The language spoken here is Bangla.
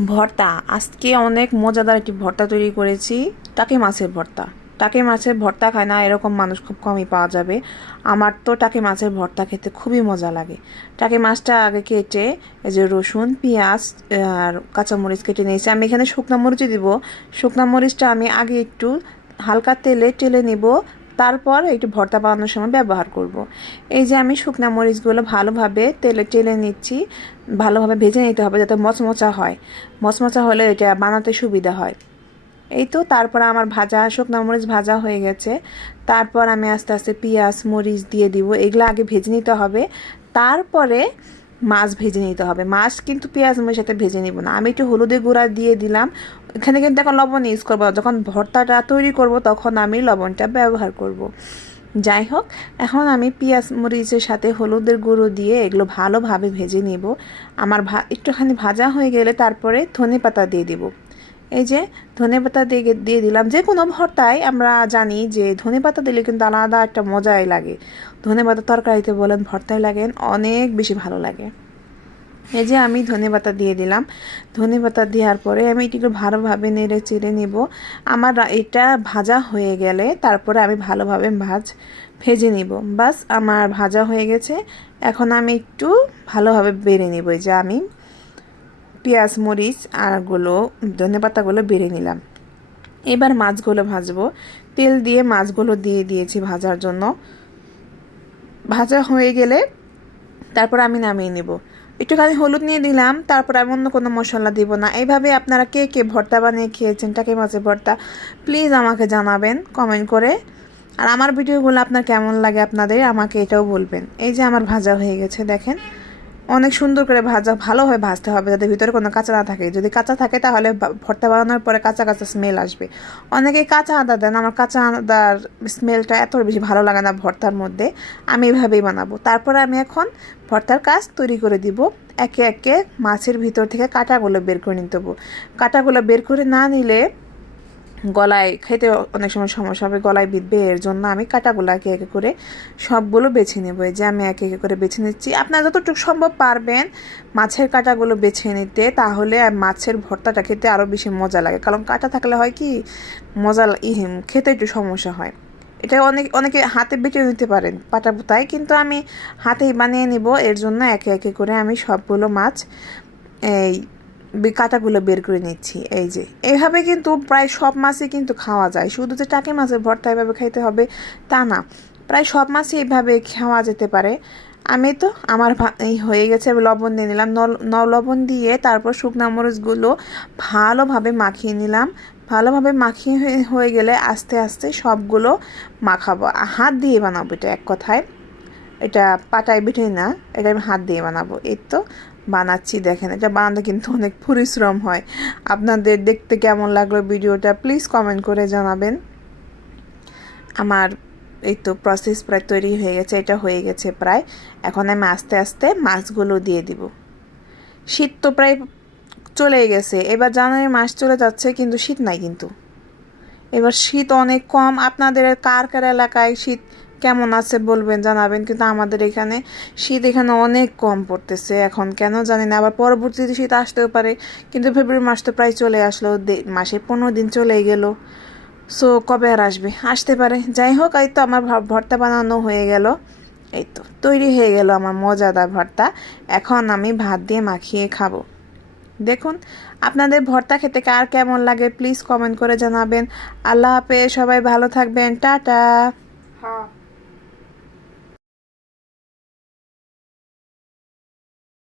ভর্তা। আজকে অনেক মজাদার একটি ভর্তা তৈরি করেছি, টাকি মাছের ভর্তা। টাকি মাছের ভর্তা খায় না, এরকম মানুষ খুব কমই পাওয়া যাবে। আমার তো টাকি মাছের ভর্তা খেতে খুবই মজা লাগে। টাকি মাছটা আগে কেটে, এই যে রসুন, পেঁয়াজ আর কাঁচামরিচ কেটে নিয়েছি। আমি এখানে শুকনা মরিচই দিব। শুকনা মরিচটা আমি আগে একটু হালকা তেলে টেলে নিব। তারপর একটু ভর্তা বানানোর সময় ব্যবহার করব। এই যে আমি শুকনা মরিচগুলো ভালোভাবে তেলে টেলে নিচ্ছি, ভালোভাবে ভেজে নিতে হবে যাতে মচমচা হয়। মচমচা হলে এটা বানাতে সুবিধা হয়। এই তো, তারপর আমার ভাজা, শুকনা মরিচ ভাজা হয়ে গেছে। তারপর আমি আস্তে আস্তে পেঁয়াজ, মরিচ দিয়ে দিব। এগুলো আগে ভেজে নিতে হবে। তারপরে মাছ ভেজে নিতে হবে। মাছ কিন্তু পেঁয়াজ মরিচের সাথে ভেজে নিব না। আমি একটু হলুদের গুঁড়া দিয়ে দিলাম। এখানে কিন্তু এখন লবণ ইউজ করব যখন ভর্তাটা তৈরি করব, তখন আমি লবণটা ব্যবহার করব। যাই হোক, এখন আমি পেঁয়াজ মরিচের সাথে হলুদের গুঁড়ো দিয়ে এগুলো ভালোভাবে ভেজে নিব। আমার ভা একটুখানি ভাজা হয়ে গেলে তারপরে ধনে পাতা দিয়ে দিব। এই যে ধনে পাতা দিয়ে দিয়ে দিলাম। যে কোনো ভর্তায় আমরা জানি যে ধনে পাতা দিলে কিন্তু আলাদা একটা মজাই লাগে। ধনে পাতা তরকারিতে বলেন, ভর্তায় লাগেন অনেক বেশি ভালো লাগে। এই যে আমি ধনে পাতা দিয়ে দিলাম। ধনে পাতা দেওয়ার পরে আমি এটিকে ভালোভাবে নেড়ে চেড়ে নেব। আমার এটা ভাজা হয়ে গেলে তারপরে আমি ভালোভাবে ভাজ ভেজে নিব। বাস, আমার ভাজা হয়ে গেছে। এখন আমি একটু ভালোভাবে বেড়ে নেব। যে আমি পেঁয়াজ, মরিচ আরগুলো ধনে পাতাগুলো বেড়ে নিলাম। এবার মাছগুলো ভাজবো। তেল দিয়ে মাছগুলো দিয়ে দিয়েছি ভাজার জন্য। ভাজা হয়ে গেলে তারপর আমি নামিয়ে নেব। একটুখানি হলুদ নিয়ে দিলাম তারপর আমি অন্য কোনো মশলা দিব না। এইভাবে আপনারা কে কে ভর্তা বানিয়ে খেয়েছেন টাকে মাছের ভর্তা, প্লিজ আমাকে জানাবেন কমেন্ট করে। আর আমার ভিডিওগুলো আপনার কেমন লাগে আপনাদের, আমাকে এটাও বলবেন। এই যে আমার ভাজা হয়ে গেছে, দেখেন। অনেক সুন্দর করে ভাজা, ভালোভাবে ভাজতে হবে যাতে ভিতরে কোনো কাঁচা না থাকে। যদি কাঁচা থাকে তাহলে ভর্তা বানানোর পরে কাঁচা কাঁচা স্মেল আসবে। অনেকে কাঁচা আদা দেন, আমার কাঁচা আদার স্মেলটা এত বেশি ভালো লাগে না ভর্তার মধ্যে। আমি এভাবেই বানাবো। তারপরে আমি এখন ভর্তার কাজ তৈরি করে দিব। একে একে মাছের ভিতর থেকে কাঁটাগুলো বের করে নিতে দেবো কাঁটাগুলো বের করে না নিলে গলায় খেতে অনেক সময় সমস্যা হবে, গলায় বিঁধবে, এর জন্য আমি কাটাগুলো একে একে করে সবগুলো বেছে নেব। এই যে আমি একে একে করে বেছে নিচ্ছি। আপনারা যতটুকু সম্ভব পারবেন মাছের কাটাগুলো বেছে নিতে, তাহলে মাছের ভর্তাটা খেতে আরও বেশি মজা লাগে। কারণ কাটা থাকলে হয় কি, মজা ইহিম, খেতে একটু সমস্যা হয়। এটা অনেক, অনেকে হাতে বেটে নিতে পারেন পাটা পুতায় কিন্তু আমি হাতেই বানিয়ে নিব। এর জন্য একে একে করে আমি সবগুলো মাছ এই কাঁটাগুলো বের করে নিচ্ছি, এই যে। এইভাবে কিন্তু প্রায় সব মাছই কিন্তু খাওয়া যায়। শুধু যে টাকি মাছের ভর্তা এভাবে খাইতে হবে, তা না। প্রায় সব মাছই এইভাবে খাওয়া যেতে পারে। আমি তো, আমার এই হয়ে গেছে লবণ দিয়ে নিলাম। ন লবণ দিয়ে তারপর শুকনা মরিচগুলো ভালোভাবে মাখিয়ে নিলাম। ভালোভাবে মাখিয়ে হয়ে গেলে আস্তে আস্তে সবগুলো মাখাবো। হাত দিয়ে বানাবো এটা এক কথায়। এটা পাটায় বিঠে না, এটা আমি হাত দিয়ে বানাবো। এই তো বানাচ্ছি, দেখেন, এটা বানাতে কিন্তু অনেক পরিশ্রম হয়। আপনাদের দেখতে কেমন লাগল ভিডিওটা প্লিজ কমেন্ট করে জানাবেন। আমার এই তো প্রসেস প্রায় তৈরি হয়ে গেছে, এটা হয়ে গেছে প্রায়। এখন আমি আস্তে আস্তে মাছগুলো দিয়ে দিব। শীত তো প্রায় চলে গেছে, এবার জানুয়ারি মাস চলে যাচ্ছে, কিন্তু শীত নাই কিন্তু। এবার শীত অনেক কম, আপনাদের কার কার এলাকায় শীত কেমন আছে বলবেন, জানাবেন। কিন্তু আমাদের এখানে শীত এখানে অনেক কম পড়তেছে এখন। কেন জানি না, আবার পরবর্তীতে শীত আসতেও পারে। কিন্তু ফেব্রুয়ারি মাস তো প্রায় চলে আসলো মাসে পনেরো দিন চলে গেল। সো, কবে আর আসবে? আসতে পারে। যাই হোক, এই তো আমার ভর্তা বানানো হয়ে গেল। এই তো, তৈরি হয়ে গেল আমার মজাদার ভর্তা। এখন আমি ভাত দিয়ে মাখিয়ে খাব। দেখুন, আপনাদের ভর্তা খেতে কার কেমন লাগে, প্লিজ কমেন্ট করে জানাবেন। আল্লাহ হাফেজ, সবাই ভালো থাকবেন। টাটা।